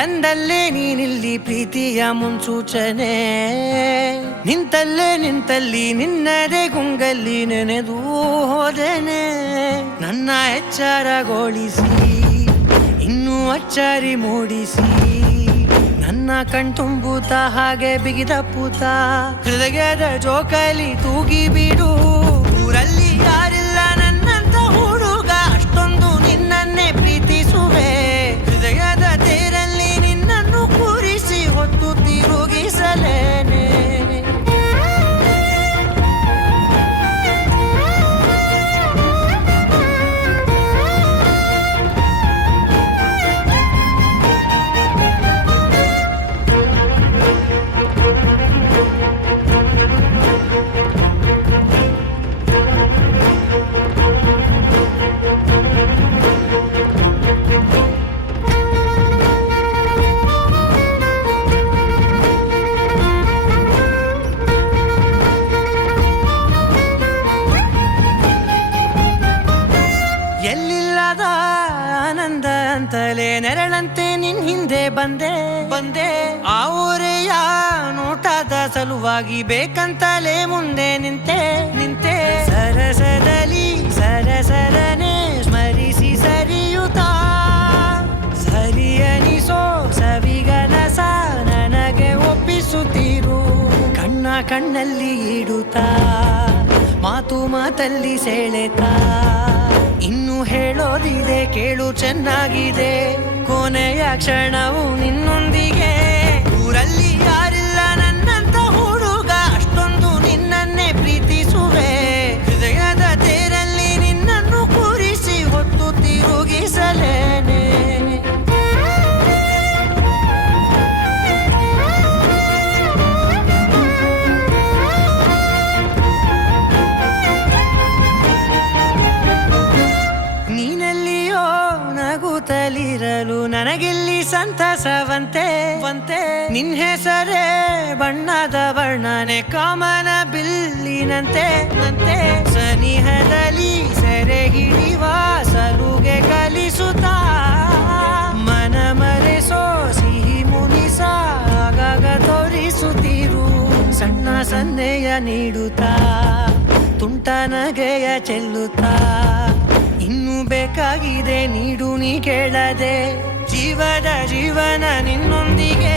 ತಂದಲ್ಲೇ ನೀನಿಲ್ಲಿ ಪ್ರೀತಿಯ ಮುನ್ಸೂಚನೆ, ನಿಂತಲ್ಲಿ ನಿನ್ನದೇ ಗುಂಗಲ್ಲಿ ನೆನೆದು ಹೋದೆನೆ. ನನ್ನ ಎಚ್ಚರಗೊಳಿಸಿ ಇನ್ನೂ ಅಚ್ಚರಿ ಮೂಡಿಸಿ, ನನ್ನ ಕಣ್ತುಂಬುತ್ತ ಹಾಗೆ ಬಿಗಿದ ಪೂತ ಹೃದಯದ ಜೋಕಾಲಿ ತೂಗಿ ಬಿಡು. ಊರಲ್ಲಿ ಯಾರಿಲ್ಲ ನನ್ನಂತ ಹುಡುಗ, ಅಷ್ಟೊಂದು ನಿನ್ನನ್ನೇ ಪ್ರೀತಿಸುವೆ. ಹೃದಯದ ತೇರಲ್ಲಿ ನಿನ್ನನ್ನು ಕೂರಿಸಿ ಹೊತ್ತು ತಿರುಗಿಸಲೇನೆ. ಎಲ್ಲಿಲ್ಲದ ಆನಂದ ಅಂತಲೇ ನೆರಳಂತೆ ನಿನ್ ಹಿಂದೆ ಬಂದೆ. ಆ ಊರೆಯ ನೋಟದ ಸಲುವಾಗಿ ಬೇಕಂತಲೇ ಮುಂದೆ ನಿಂತೆ. ಸರಸದಲ್ಲಿ ಸರಸರನೆ ಸ್ಮರಿಸಿ ಸರಿಯುತ್ತಾ, ಸರಿಯನಿಸೋ ಸವಿಗನಸ ನನಗೆ ಒಪ್ಪಿಸುತ್ತೀರು. ಕಣ್ಣಲ್ಲಿ ಇಡುತ್ತಾ, ಮಾತಲ್ಲಿ ಸೆಳೆತಾ, ಇನ್ನು ಹೇಳೋದಿದೆ ಕೇಳು ಚೆನ್ನಾಗಿದೆ. ಕೊನೆಯ ಕ್ಷಣವು ನಿನ್ನೊಂದಿಗೆ. ಊರಲ್ಲಿ ಯಾರಿಲ್ಲ ನನ್ನಂತ ಹುಡುಗ, ಅಷ್ಟೊಂದು ನಿನ್ನನ್ನೇ ಪ್ರೀತಿಸುವೆ. ಹೃದಯದ ತೇರಲ್ಲಿ ನಿನ್ನನ್ನು ಕೂರಿಸಿ ಹೊತ್ತು ತಿರುಗಿಸಲೇನೆ. ನೀನೆಲ್ಲಿಯೋ ನಗುತ್ತಲಿರಲು ನನಗಿಲ್ಲಿ ಸಂತಸವಂತೆ. ನಿನ್ ಹೆಸರೇ ಬಣ್ಣದ ವರ್ಣನೆ ಕಾಮನ ಬಿಲ್ಲಿನಂತೆ. ಸನಿಹದಲ್ಲಿ ಸೆರೆ ಹಿಡಿಯುವ ಸಲುಗೆ ಕಲಿಸುತ್ತಾ, ಮನ ಮರೆಸೋ ಸಿಹಿ ಮುನಿಸ ಆಗಾಗ ತೋರಿಸುತ್ತೀರು. ಸಣ್ಣ ಸನ್ನೆಯ ನೀಡುತ್ತಾ, ತುಂಟ ನಗೆಯ ಚೆಲ್ಲುತ್ತಾ, ಇನ್ನು ಬೇಕಾಗಿದೆ ನೀಡು ನೀ ಕೇಳದೆ. ಜೀವನ ನಿನ್ನೊಂದಿಗೆ.